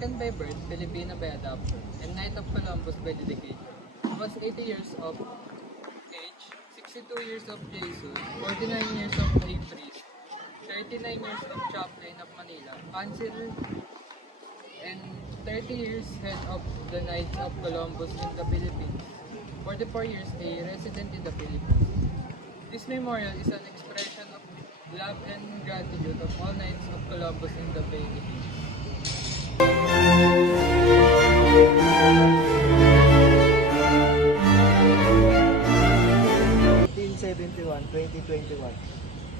American by birth, Filipino by adoption, and Knight of Columbus by dedication. He was 80 years of age, 62 years of Jesus, 49 years of a priest, 39 years of chaplain of Manila, consider, and 30 years head of the Knights of Columbus in the Philippines, 44 years a resident in the Philippines. This memorial is an expression of love and gratitude of all Knights of Columbus in the Philippines. 2021,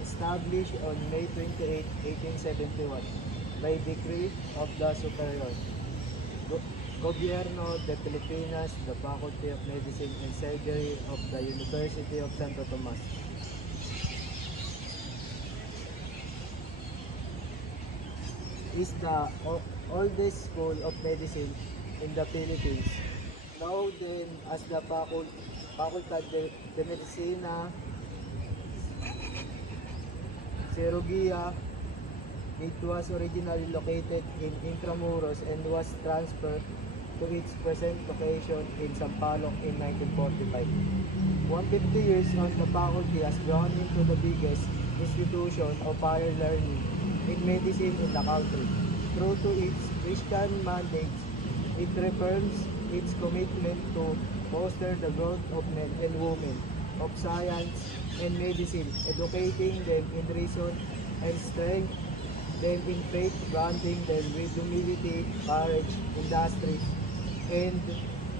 established on May 28, 1871, by decree of the Superior Gobierno de Filipinas, the Faculty of Medicine and Surgery of the University of Santo Tomas. Is the oldest school of medicine in the Philippines, known then as the Facultad de Medicina Cirugía. It was originally located in Intramuros and was transferred to its present location in Sampaloc in 1945. 150 years on, the faculty has grown into the biggest institution of higher learning in medicine in the country. True to its Christian mandate, it reaffirms its commitment to foster the growth of men and women of science and medicine, educating them in reason and strength, them in faith, granting them with humility, courage, industry, and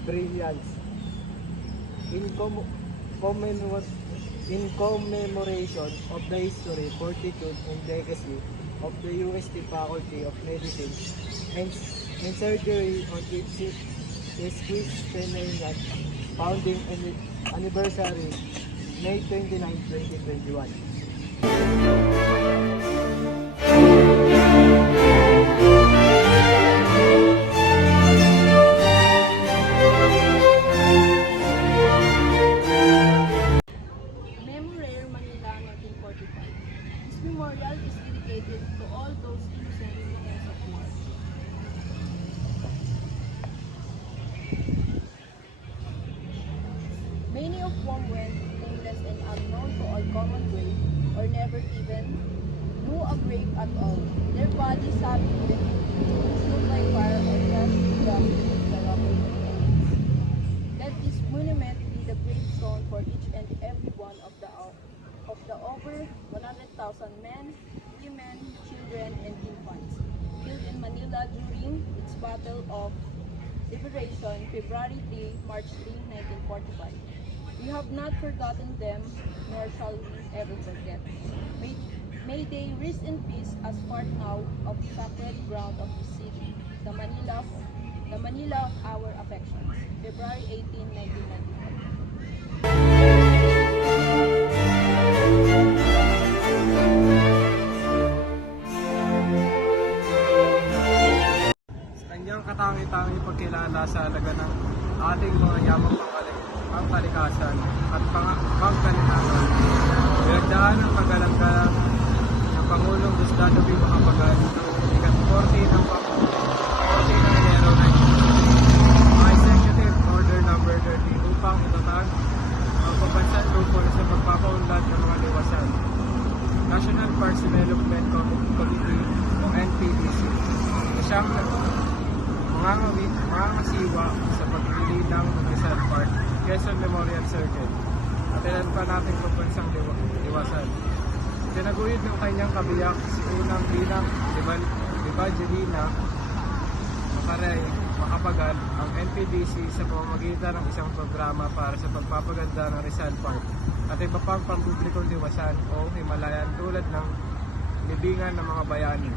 brilliance. In commemoration of the history, fortitude, and legacy of the UST Faculty of Medicine and Surgery on its sesquicentennial founding anniversary, May 29, 2021. Memorare Manila 1945. This memorial is dedicated to all those innocent victims of war. Many of whom went nameless and unknown to our common grave, or never even knew a grave at all. Their bodies having been consumed by fire or crushed to dust beneath the rubble of enemies. Let this monument be the gravestone for each and every one of the over 100,000 men, women, children, and infants killed in Manila during its Battle of Liberation, February 3, March 3, 1945. We have not forgotten them, nor shall we ever forget. May they rest in peace as part now of the sacred ground of the city, the Manila of our affections. February 18, 1995. Sa kanyang katangi-tangi pagkilala sa halaga ng ating mga yamang pangkalikasan at pangkalinangan, pinagdaan ng kagalang-galang ng Pangulong Gustavo B. Macapagal ng ikat-40 ng Enero 1960, Executive Order No. 30 upang itatag ang pambansang grupo sa pagpapaunlad ng mga liwasan, National Parks Development Committee o NPDC, na siyang mangangasiwa sa pagdililang ng Rizal Park, Quezon Memorial Circle, at ilan pa nating pambansang liwasan. Tinaguyod ng kanyang kabiyak si unang bilang Evangelina Macapagal ang NPDC sa pamamagitan ng isang programa para sa pagpapaganda ng Rizal Park at iba pang pampublikong liwasan o himalayan tulad ng libingan ng mga bayani.